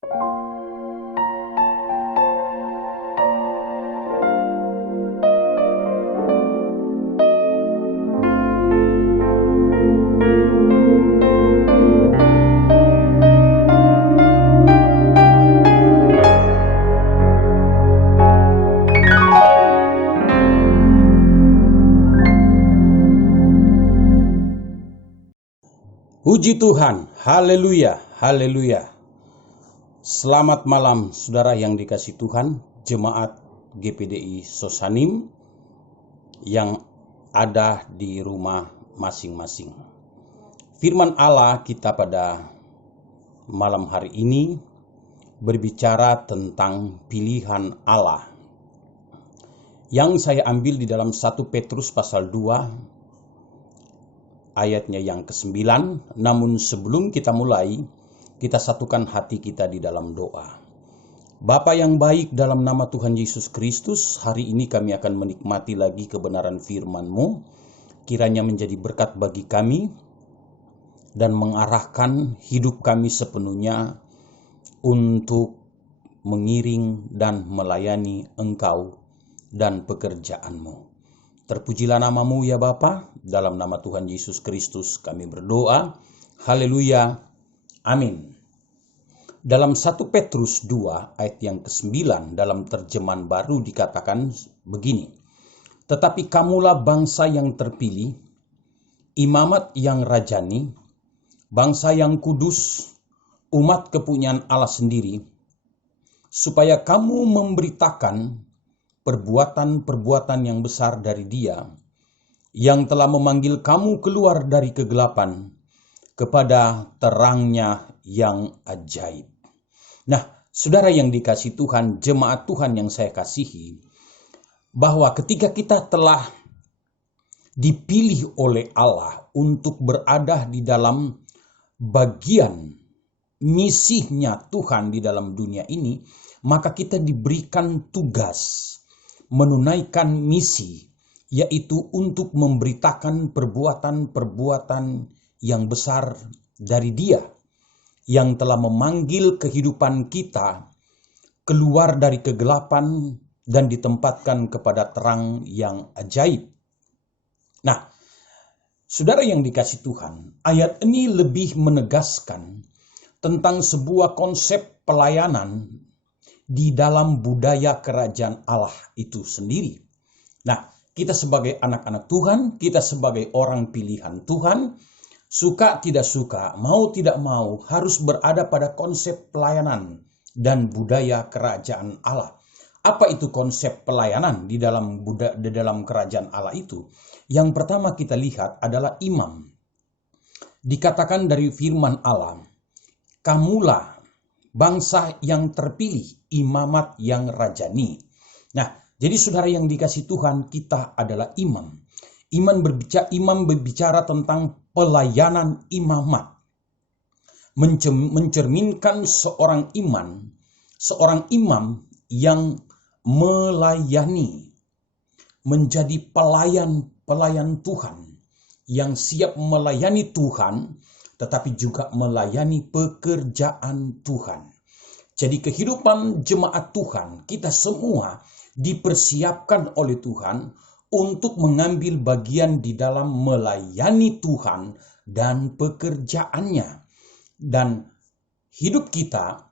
Puji Tuhan, haleluya, haleluya. Selamat malam saudara yang dikasihi Tuhan, jemaat GPDI Sosanim yang ada di rumah masing-masing. Firman Allah kita pada malam hari ini berbicara tentang pilihan Allah. Yang saya ambil di dalam 1 Petrus pasal 2 ayatnya yang ke-9. Namun sebelum kita mulai, kita satukan hati kita di dalam doa. Bapa yang baik, dalam nama Tuhan Yesus Kristus, hari ini kami akan menikmati lagi kebenaran firman-Mu. Kiranya menjadi berkat bagi kami dan mengarahkan hidup kami sepenuhnya untuk mengiring dan melayani Engkau dan pekerjaan-Mu. Terpujilah nama-Mu ya Bapa, dalam nama Tuhan Yesus Kristus kami berdoa. Haleluya, amin. Dalam 1 Petrus 2 ayat yang ke-9 dalam terjemahan baru dikatakan begini. Tetapi kamulah bangsa yang terpilih, imamat yang rajani, bangsa yang kudus, umat kepunyaan Allah sendiri, supaya kamu memberitakan perbuatan-perbuatan yang besar dari Dia yang telah memanggil kamu keluar dari kegelapan kepada terangnya yang ajaib. Nah, saudara yang dikasihi Tuhan, jemaat Tuhan yang saya kasihi, bahwa ketika kita telah dipilih oleh Allah untuk berada di dalam bagian misinya Tuhan di dalam dunia ini, maka kita diberikan tugas menunaikan misi, yaitu untuk memberitakan perbuatan-perbuatan yang besar dari Dia yang telah memanggil kehidupan kita keluar dari kegelapan dan ditempatkan kepada terang yang ajaib. Nah, saudara yang dikasihi Tuhan, ayat ini lebih menegaskan tentang sebuah konsep pelayanan di dalam budaya kerajaan Allah itu sendiri. Nah, kita sebagai anak-anak Tuhan, kita sebagai orang pilihan Tuhan, suka tidak suka, mau tidak mau, harus berada pada konsep pelayanan dan budaya kerajaan Allah. Apa itu konsep pelayanan di dalam kerajaan Allah itu? Yang pertama kita lihat adalah imam. Dikatakan dari firman Allah, kamulah bangsa yang terpilih, imamat yang rajani. Nah, jadi saudara yang dikasihi Tuhan, kita adalah imam. Imam berbicara tentang pelayanan imamat. Mencerminkan seorang imam yang melayani, menjadi pelayan Tuhan, yang siap melayani Tuhan, tetapi juga melayani pekerjaan Tuhan. Jadi kehidupan jemaat Tuhan, kita semua dipersiapkan oleh Tuhan untuk mengambil bagian di dalam melayani Tuhan dan pekerjaannya. Dan hidup kita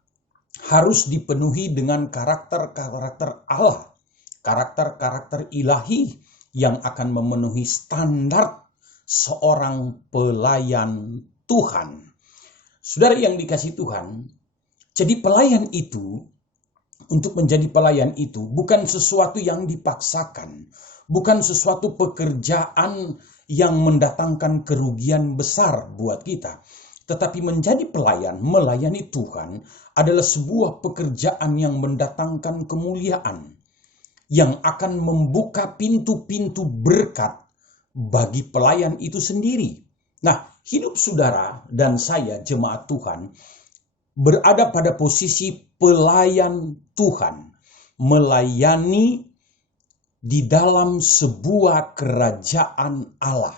harus dipenuhi dengan karakter-karakter Allah, karakter-karakter ilahi yang akan memenuhi standar seorang pelayan Tuhan. Saudara yang dikasihi Tuhan, jadi pelayan itu, untuk menjadi pelayan itu bukan sesuatu yang dipaksakan, bukan sesuatu pekerjaan yang mendatangkan kerugian besar buat kita. Tetapi menjadi pelayan, melayani Tuhan adalah sebuah pekerjaan yang mendatangkan kemuliaan, yang akan membuka pintu-pintu berkat bagi pelayan itu sendiri. Nah, hidup saudara dan saya, jemaat Tuhan, berada pada posisi pelayan Tuhan, melayani di dalam sebuah kerajaan Allah.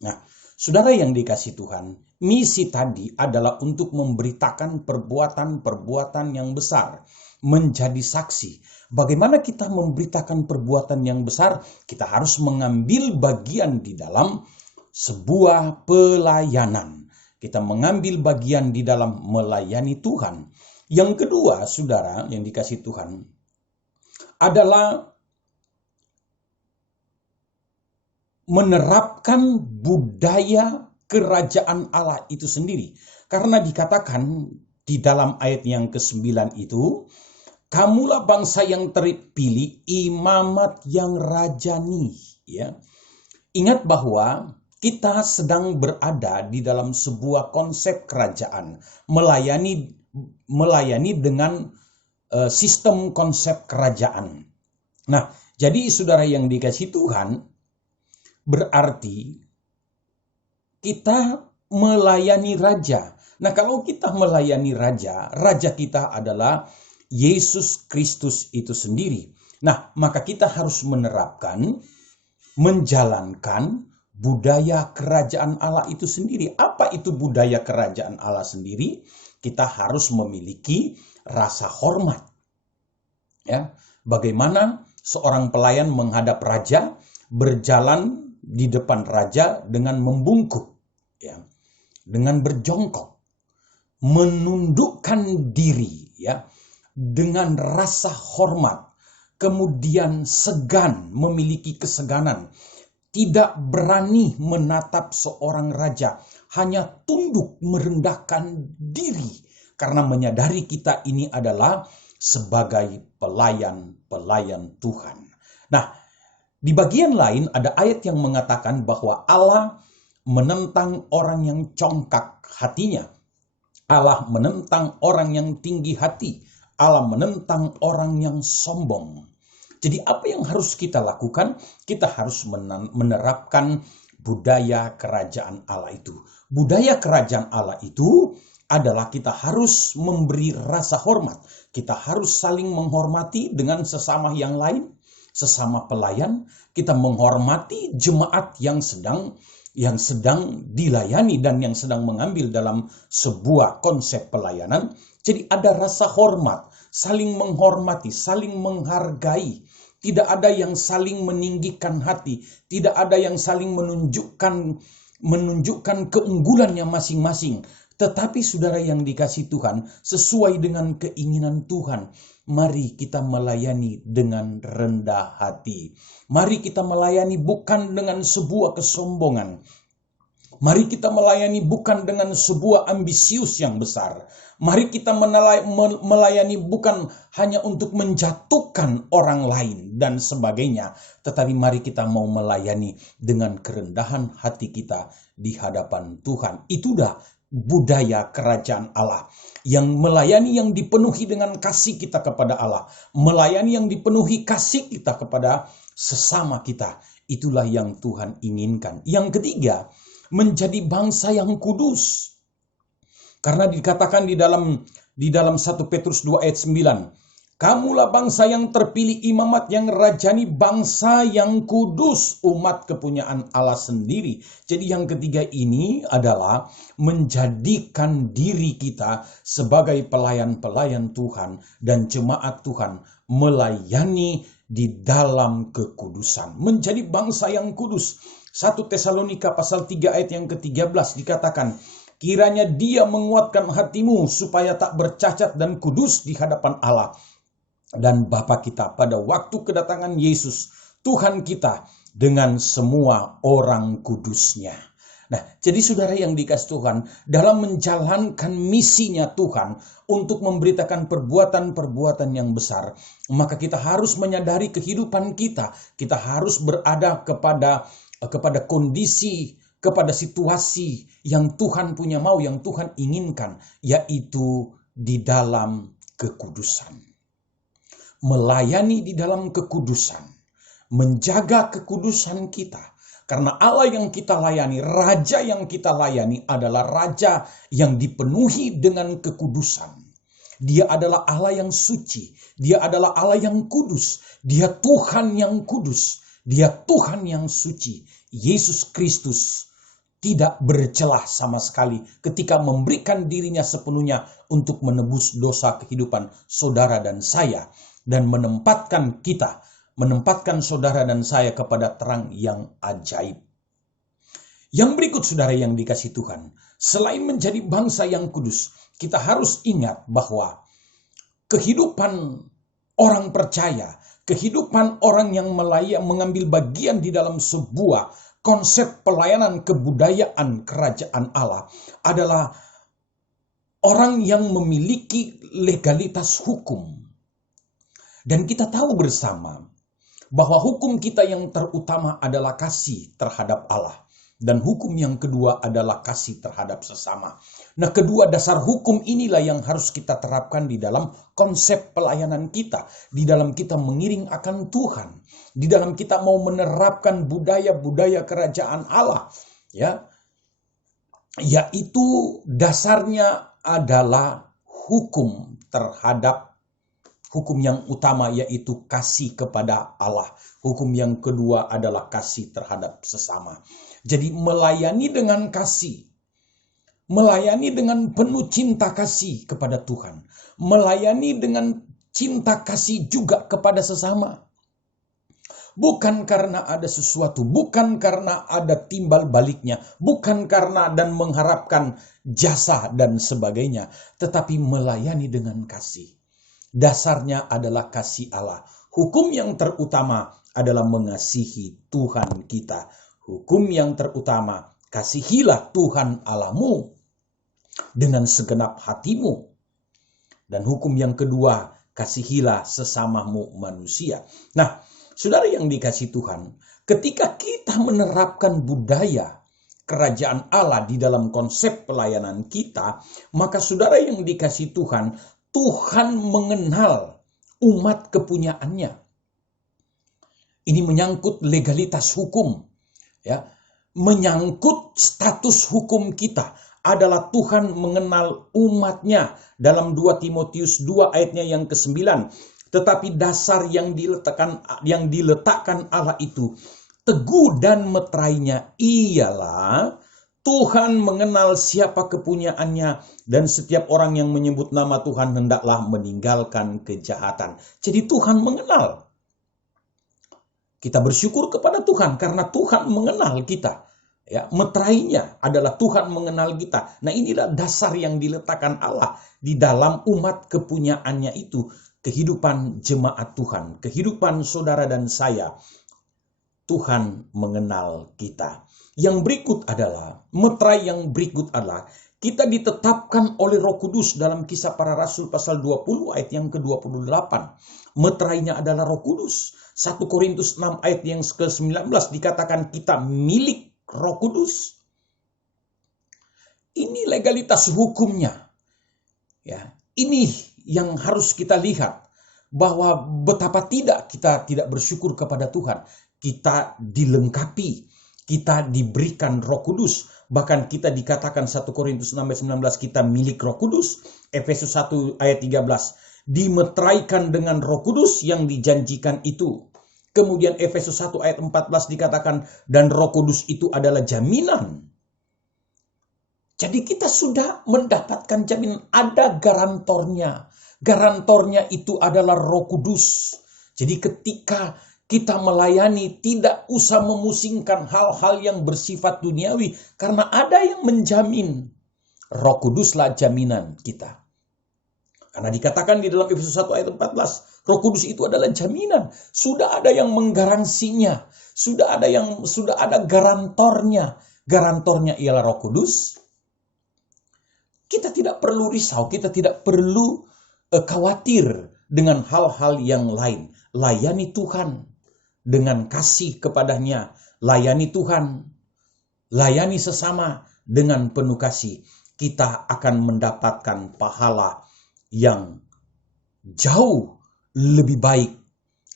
Nah, Saudara yang dikasihi Tuhan, misi tadi adalah untuk memberitakan perbuatan-perbuatan yang besar, menjadi saksi. Bagaimana kita memberitakan perbuatan yang besar? Kita harus mengambil bagian di dalam sebuah pelayanan. Kita mengambil bagian di dalam melayani Tuhan. Yang kedua, saudara yang dikasihi Tuhan, adalah menerapkan budaya kerajaan Allah itu sendiri. Karena dikatakan di dalam ayat yang ke-9 itu, kamulah bangsa yang terpilih, imamat yang rajani. Ya. Ingat bahwa kita sedang berada di dalam sebuah konsep kerajaan, melayani dengan sistem konsep kerajaan. Nah, jadi saudara yang dikasihi Tuhan, berarti kita melayani raja. Nah, kalau kita melayani raja, raja kita adalah Yesus Kristus itu sendiri. Nah, maka kita harus menerapkan, menjalankan budaya kerajaan Allah itu sendiri. Apa itu budaya kerajaan Allah sendiri? Kita harus memiliki rasa hormat. Ya, bagaimana seorang pelayan menghadap raja, berjalan di depan raja dengan membungkuk, ya, dengan berjongkok, menundukkan diri, ya, dengan rasa hormat, kemudian segan, memiliki keseganan, tidak berani menatap seorang raja, hanya tunduk merendahkan diri karena menyadari kita ini adalah sebagai pelayan-pelayan Tuhan. Nah, di bagian lain ada ayat yang mengatakan bahwa Allah menentang orang yang congkak hatinya. Allah menentang orang yang tinggi hati. Allah menentang orang yang sombong. Jadi apa yang harus kita lakukan? Kita harus menerapkan budaya kerajaan Allah itu. Budaya kerajaan Allah itu adalah kita harus memberi rasa hormat. Kita harus saling menghormati dengan sesama yang lain. Sesama pelayan, kita menghormati jemaat yang sedang dilayani dan yang sedang mengambil dalam sebuah konsep pelayanan. Jadi ada rasa hormat, saling menghormati, saling menghargai. Tidak ada yang saling meninggikan hati, tidak ada yang saling menunjukkan keunggulannya masing-masing. Tetapi saudara yang dikasihi Tuhan, sesuai dengan keinginan Tuhan, mari kita melayani dengan rendah hati. Mari kita melayani bukan dengan sebuah kesombongan. Mari kita melayani bukan dengan sebuah ambisius yang besar. Mari kita melayani bukan hanya untuk menjatuhkan orang lain dan sebagainya. Tetapi mari kita mau melayani dengan kerendahan hati kita di hadapan Tuhan. Itulah budaya kerajaan Allah. Yang melayani yang dipenuhi dengan kasih kita kepada Allah. Melayani yang dipenuhi kasih kita kepada sesama kita. Itulah yang Tuhan inginkan. Yang ketiga, menjadi bangsa yang kudus. Karena dikatakan di dalam 1 Petrus 2 ayat 9, kamulah bangsa yang terpilih, imamat yang rajani, bangsa yang kudus, umat kepunyaan Allah sendiri. Jadi yang ketiga ini adalah menjadikan diri kita sebagai pelayan-pelayan Tuhan dan jemaat Tuhan melayani di dalam kekudusan. Menjadi bangsa yang kudus. 1 Tesalonika pasal 3 ayat yang ke-13 dikatakan, kiranya Dia menguatkan hatimu supaya tak bercacat dan kudus di hadapan Allah dan Bapa kita pada waktu kedatangan Yesus Tuhan kita dengan semua orang kudusnya. Nah, jadi saudara yang dikasihi Tuhan, dalam menjalankan misinya Tuhan untuk memberitakan perbuatan-perbuatan yang besar, maka kita harus menyadari kehidupan kita. Kita harus berada kepada kondisi, kepada situasi yang Tuhan punya mau, yang Tuhan inginkan, yaitu di dalam kekudusan. Melayani di dalam kekudusan, menjaga kekudusan kita. Karena Allah yang kita layani, Raja yang kita layani adalah Raja yang dipenuhi dengan kekudusan. Dia adalah Allah yang suci, Dia adalah Allah yang kudus, Dia Tuhan yang kudus, Dia Tuhan yang suci. Yesus Kristus, tidak bercelah sama sekali ketika memberikan dirinya sepenuhnya untuk menebus dosa kehidupan saudara dan saya, dan menempatkan saudara dan saya kepada terang yang ajaib. Yang berikut, saudara yang dikasihi Tuhan, selain menjadi bangsa yang kudus, kita harus ingat bahwa kehidupan orang percaya, kehidupan orang yang mengambil bagian di dalam sebuah konsep pelayanan kebudayaan kerajaan Allah adalah orang yang memiliki legalitas hukum. Dan kita tahu bersama bahwa hukum kita yang terutama adalah kasih terhadap Allah. Dan hukum yang kedua adalah kasih terhadap sesama. Nah, kedua dasar hukum inilah yang harus kita terapkan di dalam konsep pelayanan kita. Di dalam kita mengiring akan Tuhan. Di dalam kita mau menerapkan budaya-budaya kerajaan Allah. Ya, yaitu dasarnya adalah hukum terhadap hukum yang utama, yaitu kasih kepada Allah. Hukum yang kedua adalah kasih terhadap sesama. Jadi melayani dengan kasih, melayani dengan penuh cinta kasih kepada Tuhan, melayani dengan cinta kasih juga kepada sesama. Bukan karena ada sesuatu, bukan karena ada timbal baliknya, bukan karena dan mengharapkan jasa dan sebagainya, tetapi melayani dengan kasih. Dasarnya adalah kasih Allah. Hukum yang terutama adalah mengasihi Tuhan kita. Hukum yang terutama, kasihilah Tuhan Allahmu dengan segenap hatimu. Dan hukum yang kedua, kasihilah sesamamu manusia. Nah, saudara yang dikasihi Tuhan, ketika kita menerapkan budaya kerajaan Allah di dalam konsep pelayanan kita, maka saudara yang dikasihi Tuhan, Tuhan mengenal umat kepunyaannya. Ini menyangkut legalitas hukum. Ya, menyangkut status hukum kita adalah Tuhan mengenal umatnya dalam 2 Timotius 2 ayatnya yang ke-9. Tetapi dasar yang diletakkan Allah itu teguh dan meterainya ialah Tuhan mengenal siapa kepunyaannya, dan setiap orang yang menyebut nama Tuhan hendaklah meninggalkan kejahatan. Jadi Tuhan mengenal. Kita bersyukur kepada Tuhan karena Tuhan mengenal kita. Ya, meterainya adalah Tuhan mengenal kita. Nah, inilah dasar yang diletakkan Allah di dalam umat kepunyaannya itu. Kehidupan jemaat Tuhan, kehidupan saudara dan saya. Tuhan mengenal kita. Yang berikut adalah, meterai yang berikut adalah, kita ditetapkan oleh Roh Kudus dalam Kisah Para Rasul pasal 20 ayat yang ke-28. Meterainya adalah Roh Kudus. 1 Korintus 6 ayat yang ke-19 dikatakan kita milik Roh Kudus. Ini legalitas hukumnya. Ya, ini yang harus kita lihat, bahwa betapa kita tidak bersyukur kepada Tuhan. Kita dilengkapi, kita diberikan Roh Kudus. Bahkan kita dikatakan 1 Korintus 6 ayat 19 kita milik Roh Kudus. Efesus 1 ayat 13 dimeteraikan dengan Roh Kudus yang dijanjikan itu. Kemudian Efesus 1 ayat 14 dikatakan dan Roh Kudus itu adalah jaminan. Jadi kita sudah mendapatkan jaminan, ada garantornya. Garantornya itu adalah Roh Kudus. Jadi ketika kita melayani tidak usah memusingkan hal-hal yang bersifat duniawi karena ada yang menjamin. Roh Kuduslah jaminan kita. Karena dikatakan di dalam Efesus 1 ayat 14, Roh Kudus itu adalah jaminan. Sudah ada yang menggaransinya, sudah ada garantornya. Garantornya ialah Roh Kudus. Kita tidak perlu risau, kita tidak perlu khawatir dengan hal-hal yang lain. Layani Tuhan dengan kasih kepadanya, layani Tuhan, layani sesama dengan penuh kasih. Kita akan mendapatkan pahala yang jauh lebih baik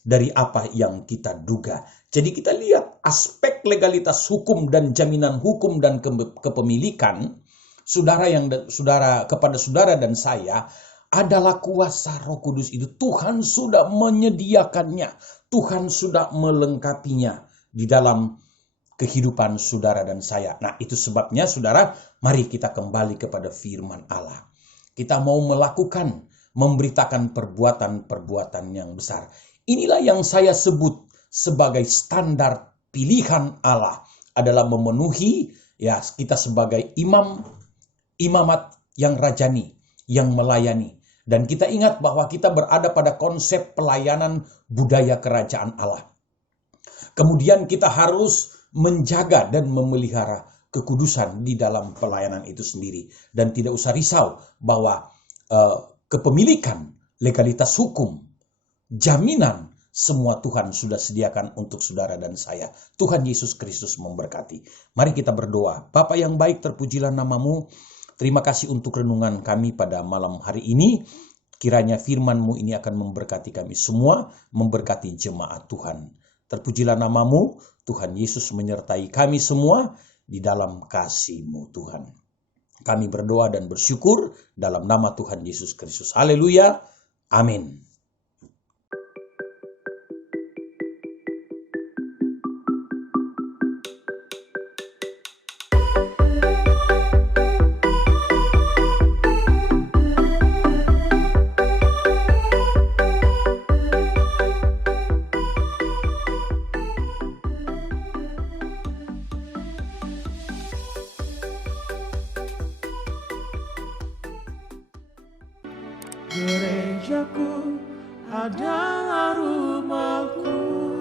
dari apa yang kita duga. Jadi kita lihat aspek legalitas hukum dan jaminan hukum dan kepemilikan kepada saudara dan saya adalah kuasa Roh Kudus itu. Tuhan sudah menyediakannya, Tuhan sudah melengkapinya di dalam kehidupan saudara dan saya. Nah, itu sebabnya saudara, mari kita kembali kepada firman Allah. Kita mau melakukan, memberitakan perbuatan-perbuatan yang besar. Inilah yang saya sebut sebagai standar pilihan Allah, adalah memenuhi ya kita sebagai imamat yang rajani, yang melayani. Dan kita ingat bahwa kita berada pada konsep pelayanan budaya kerajaan Allah. Kemudian kita harus menjaga dan memelihara kekudusan di dalam pelayanan itu sendiri. Dan tidak usah risau bahwa kepemilikan, legalitas hukum, jaminan, semua Tuhan sudah sediakan untuk saudara dan saya. Tuhan Yesus Kristus memberkati. Mari kita berdoa. Bapa yang baik, terpujilah nama-Mu. Terima kasih untuk renungan kami pada malam hari ini. Kiranya firman-Mu ini akan memberkati kami semua, memberkati jemaat Tuhan. Terpujilah nama-Mu, Tuhan Yesus menyertai kami semua di dalam kasih-Mu Tuhan. Kami berdoa dan bersyukur dalam nama Tuhan Yesus Kristus. Haleluya. Amin. Gerejaku adalah rumahku.